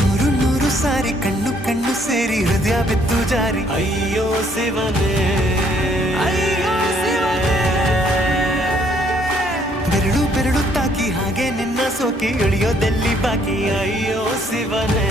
ನೂರು ನೂರು ಸಾರಿ ಕಣ್ಣು ಕಣ್ಣು ಸೇರಿ ಹೃದಯ ಬಿತ್ತು ಜಾರಿ ಅಯ್ಯೋ ಶಿವನೇ, ಅಯ್ಯೋ ಶಿವನೇ. ಬೆರಳು ಬೆರಳು ತಾಕಿ ಹಾಗೆ ನಿನ್ನ ಸೋಕಿ ಇಳಿಯೋದೆಲ್ಲಿ ಬಾಕಿ ಅಯ್ಯೋ ಶಿವನೇ.